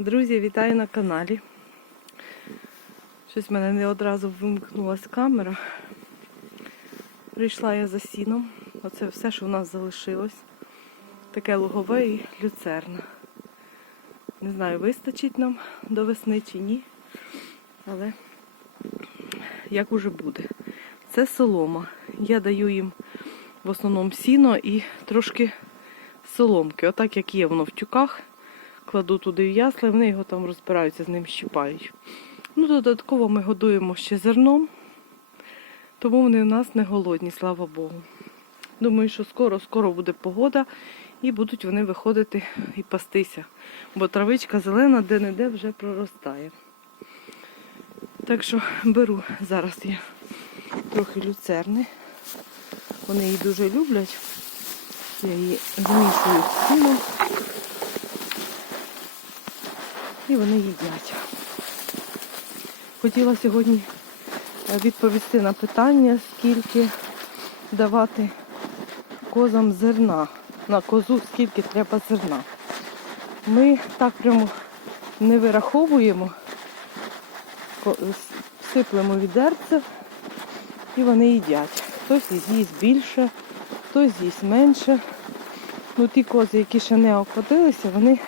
Друзі, вітаю на каналі. Щось в мене не одразу вимкнулась камера. Прийшла я за сіном. Оце все, що в нас залишилось. Таке лугове і люцерна. Не знаю, вистачить нам до весни чи ні. Але як уже буде. Це солома. Я даю їм в основному сіно і трошки соломки. Отак як є воно в тюках. Кладу туди в ясли, вони його там розбираються, з ним щипають. Ну, додатково ми годуємо ще зерном, тому вони у нас не голодні, слава Богу. Думаю, що скоро-скоро буде погода і будуть вони виходити і пастися. Бо травичка зелена де-не-де вже проростає. Так що беру зараз я трохи люцерни. Вони її дуже люблять. Я її змішую з сіном. І вони їдять. Хотіла сьогодні е, відповісти на питання, скільки давати козам зерна. На козу скільки треба зерна. Ми так прямо не вираховуємо, сиплемо відерце і вони їдять. Хтось з'їсть більше, хтось з'їсть менше. Ну ті кози, які ще не окотилися, вони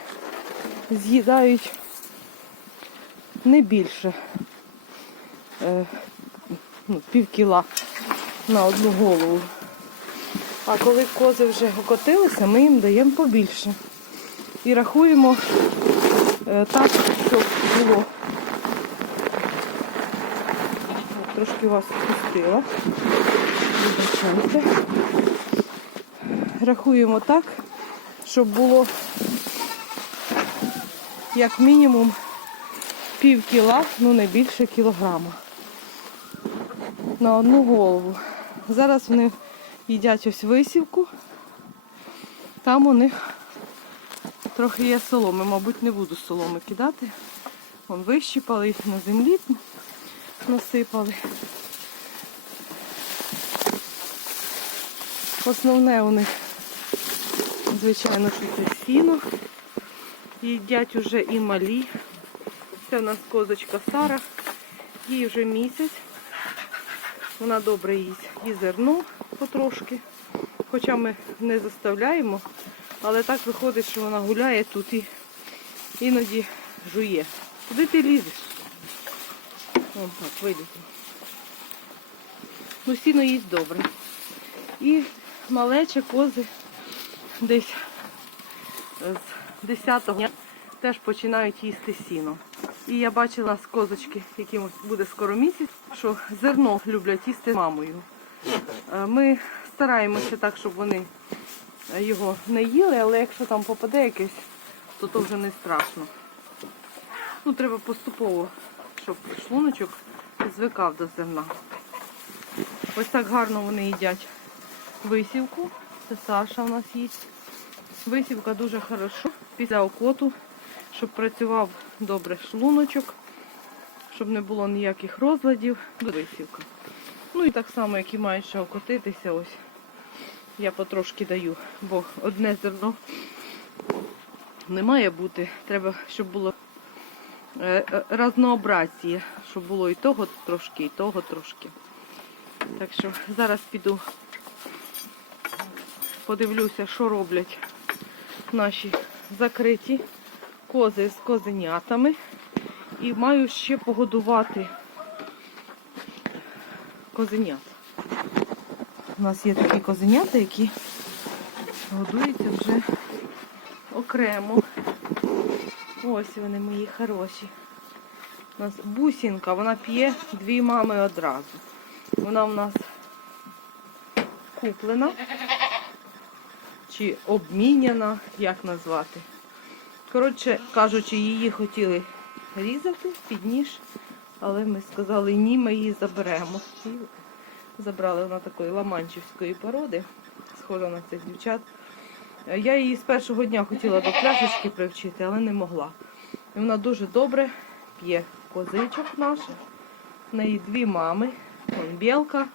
з'їдають не більше е, ну, пів кіла на одну голову. А коли кози вже окотилися, ми їм даємо побільше. І рахуємо е, так, щоб було. Трошки вас спустила. Вибачайте. Рахуємо так, щоб було як мінімум пів кіла, ну не більше кілограма. На одну голову. Зараз вони їдять ось висівку. Там у них трохи є соломи. Мабуть, не буду соломи кидати. Вон вищипали їх на землі, насипали. Основне у них, звичайно, це сіно. Їдять уже і малі. Це у нас козочка Сара. Їй вже місяць. Вона добре їсть і зерно потрошки. Хоча ми не заставляємо, але так виходить, що вона гуляє тут і іноді жує. Куди ти лізеш? Вон так, вилізла. Ну, сіно їсть добре. І малече кози десь з 10-го дня теж починають їсти сіно. І я бачила з козочки, яким буде скоро місяць, що зерно люблять їсти мамою. Е, Ми стараємося так, щоб вони його не їли, але якщо там попаде якесь, то то вже не страшно. Ну, треба поступово, щоб шлуночок звикав до зерна. Ось так гарно вони їдять висівку. Це Саша у нас їсть. Висівка дуже хорошо після окоту, щоб працював добре шлуночок, щоб не було ніяких розладів. Висівка. Ну і так само, як і мають ще окотитися, ось я потрошки даю, бо одне зерно не має бути. Треба, щоб було е, е, щоб було і того трошки, і того трошки. Так що зараз піду подивлюся, що роблять наші закриті кози з козенятами. І маю ще погодувати козенят. У нас є такі козенята, які годуються вже окремо. Ось вони мої хороші. У нас бусінка, вона п'є дві мами одразу. Вона в нас куплена чи обміняна, як назвати. Коротше кажучи, її хотіли різати під ніж, але ми сказали ні, ми її заберемо. І забрали вона такої ламанчівської породи, схожа на цих дівчат. Я її з першого дня хотіла до пляшечки привчити, але не могла. І вона дуже добре п'є козичок наших. В неї дві мами, вон Білка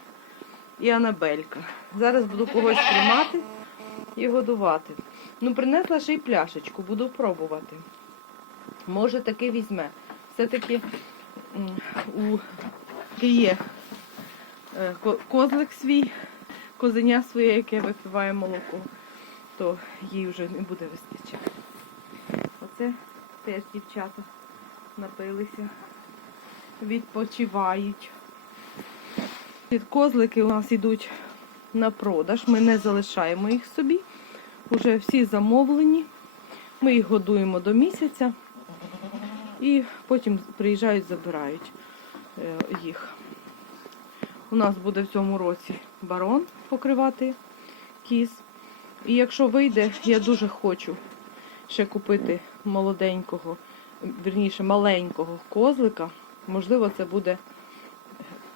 і Анабелька. Зараз буду когось тримати і годувати. Ну, принесла ще й пляшечку, буду пробувати. Може таки візьме. Все-таки у є е, козлик свій, козеня своє, яке випиває молоко, то їй вже не буде вистачати. Оце теж дівчата напилися, відпочивають. Козлики у нас йдуть на продаж. Ми не залишаємо їх собі. Уже всі замовлені. Ми їх годуємо до місяця і потім приїжджають, забирають е, їх. У нас буде в цьому році барон покривати кіз. І якщо вийде, я дуже хочу ще купити молоденького, вірніше маленького козлика. Можливо, це буде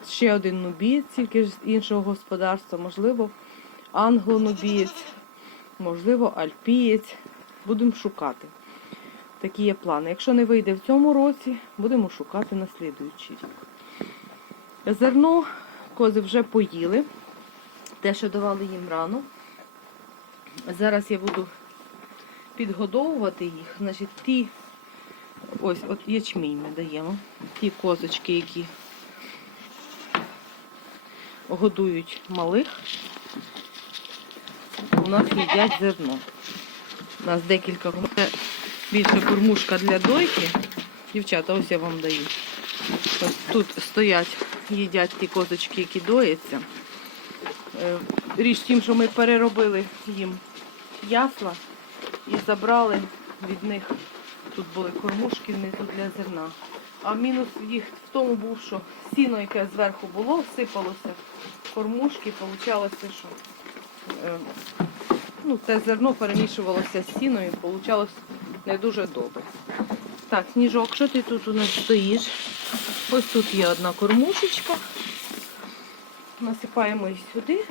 ще один нубієць, тільки з іншого господарства, можливо, англонубієць, можливо, альпієць. Будемо шукати. Такі є плани. Якщо не вийде в цьому році, будемо шукати на слідуючий рік. Зерно кози вже поїли. Те, що давали їм рано. Зараз я буду підгодовувати їх. Значить, ті, ось, от ячмінь ми даємо. Ті козочки, які годують малих, нас їдять зерно. У нас декілька більше кормушка для дойки. Дівчата, ось я вам даю. Ось тут стоять, їдять ті козочки, які дояться. Е, Річ в тім, що ми переробили їм ясла і забрали від них. Тут були кормушки внизу для зерна. А мінус їх в тому був, що сіно, яке зверху було, сипалося кормушки, получалося, що е, ну, те зерно перемішувалося з сіною, получалось не дуже добре. Так, сніжок, що ти тут у нас стоїш? Ось тут є одна кормушечка. Насипаємо її сюди.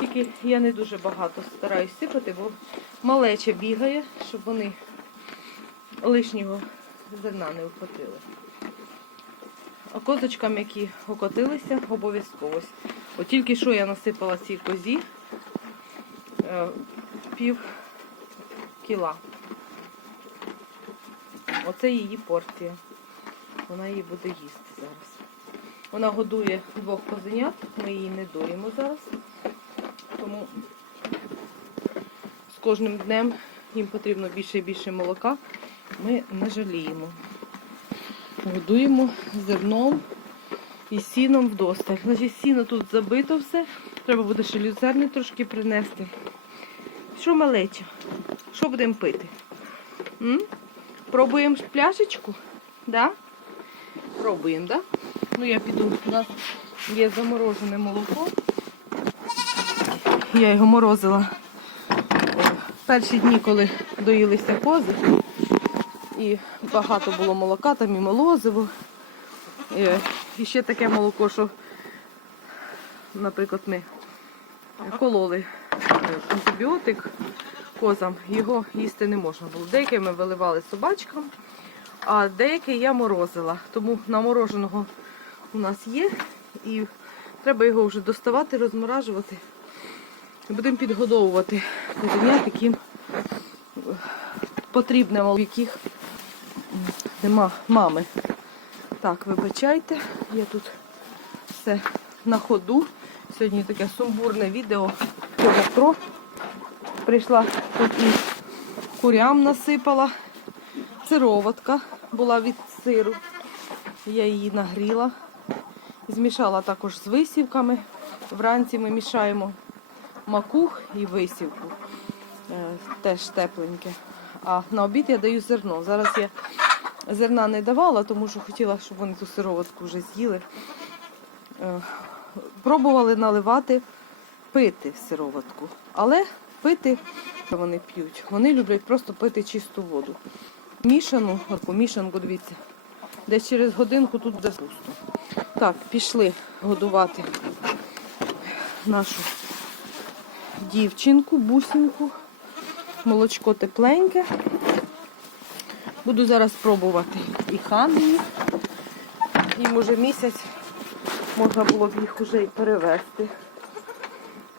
Тільки я не дуже багато стараюсь сипати, бо малеча бігає, щоб вони лишнього зерна не вхопили. А козочкам, які окотилися, обов'язково. От тільки що я насипала цій козі пів кіла. Оце її порція. Вона її буде їсти зараз. Вона годує двох козенят, ми її не доїмо зараз. Тому з кожним днем їм потрібно більше і більше молока. Ми не жаліємо. Годуємо зерном і сіном вдосталь. Значить, сіно тут забито все. Треба буде ще люцерни трошки принести. Що малеча? Що будемо пити? М? Пробуємо пляшечку? Да? Пробуємо, да? Ну я піду. У нас є заморожене молоко. Я його морозила перші дні, коли доїлися кози. І багато було молока, там і молозиво. Е, І ще таке молоко, що, наприклад, ми кололи антибіотик козам, його їсти не можна було. Деяке ми виливали собачкам, а деяке я морозила. Тому намороженого у нас є. І треба його вже доставати, розморажувати. Будемо підгодовувати козенят, яким потрібне, в яких нема мами. Так, вибачайте, я тут все на ходу. Сьогодні таке сумбурне відео цього про. Прийшла тут і курям насипала. Сироватка була від сиру. Я її нагріла. Змішала також з висівками. Вранці ми мішаємо макух і висівку. Е, Теж тепленьке. А на обід я даю зерно. Зараз я зерна не давала, тому що хотіла, щоб вони ту сироватку вже з'їли. Е, Пробували наливати, пити сироватку. Але пити вони п'ють. Вони люблять просто пити чисту воду. Мішану, таку мішанку, дивіться, десь через годинку тут буде пусто. Так, пішли годувати нашу дівчинку, бусинку. Молочко тепленьке. Буду зараз пробувати і ханії. Їм уже місяць можна було б їх уже і перевезти.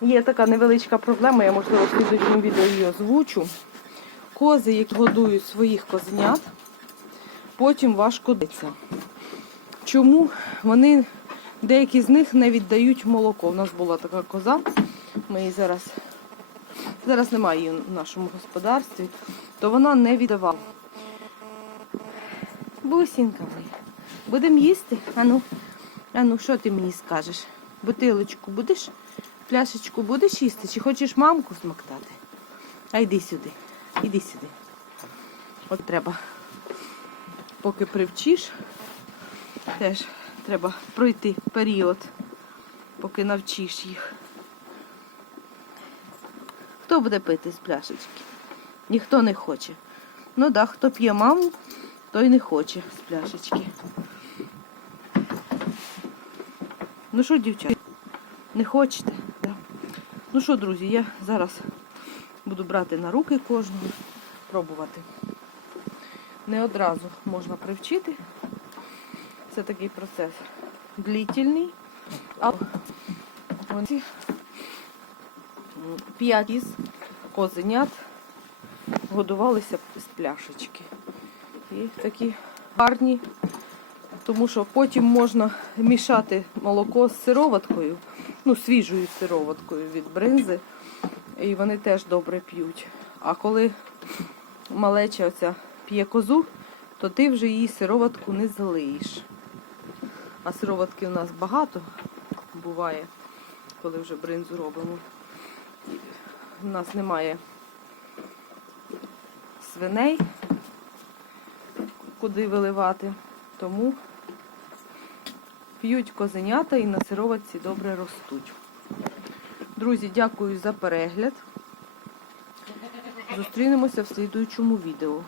Є така невеличка проблема, я можливо в слідуючому відео її озвучу. Кози, які годують своїх козенят, потім важко диться. Чому вони, деякі з них не віддають молоко? У нас була така коза, ми її зараз, зараз немає її в нашому господарстві, то вона не віддавала. Бусінка моя, будемо їсти? Ану, ану, що ти мені скажеш? Бутилочку будеш? Пляшечку будеш їсти? Чи хочеш мамку смоктати? А йди сюди, іди сюди. От треба, поки привчиш, теж треба пройти період, поки навчиш їх. Хто буде пити з пляшечки? Ніхто не хоче. Ну так, да, хто п'є маму, той не хоче з пляшечки. Ну що, дівчата, не хочете? Ну що, друзі, я зараз буду брати на руки кожного, пробувати. Не одразу можна привчити. Це такий процес длительний. А вони п'ять із козенят годувалися з пляшечки. І такі гарні, тому що потім можна мішати молоко з сироваткою, ну, свіжою сироваткою від бринзи, і вони теж добре п'ють. А коли малеча оця п'є козу, то ти вже її сироватку не залиєш. А сироватки у нас багато буває, коли вже бринзу робимо. У нас немає свиней, куди виливати, тому п'ють козенята і на сироватці добре ростуть. Друзі, дякую за перегляд. Зустрінемося в слідуючому відео.